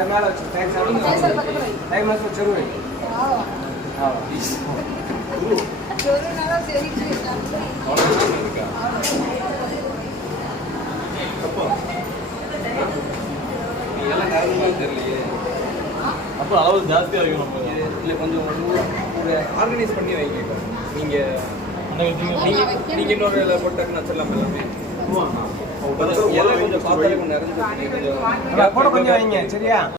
அது மேலே வச்சு டைம் மாதம் செருவை அப்போ அளவு ஜாஸ்தியாக வைக்கணும். இல்லை கொஞ்சம் ஒரு ஆர்கனைஸ் பண்ணி வைங்க. நீங்கள் இன்னொரு போட்டாக்க நான் சொல்லலாம் எல்லாமே எல்லாம் கொஞ்சம் பார்த்தாலே கொஞ்சம் நிறைஞ்சு கொஞ்சம் வைங்க சரியா.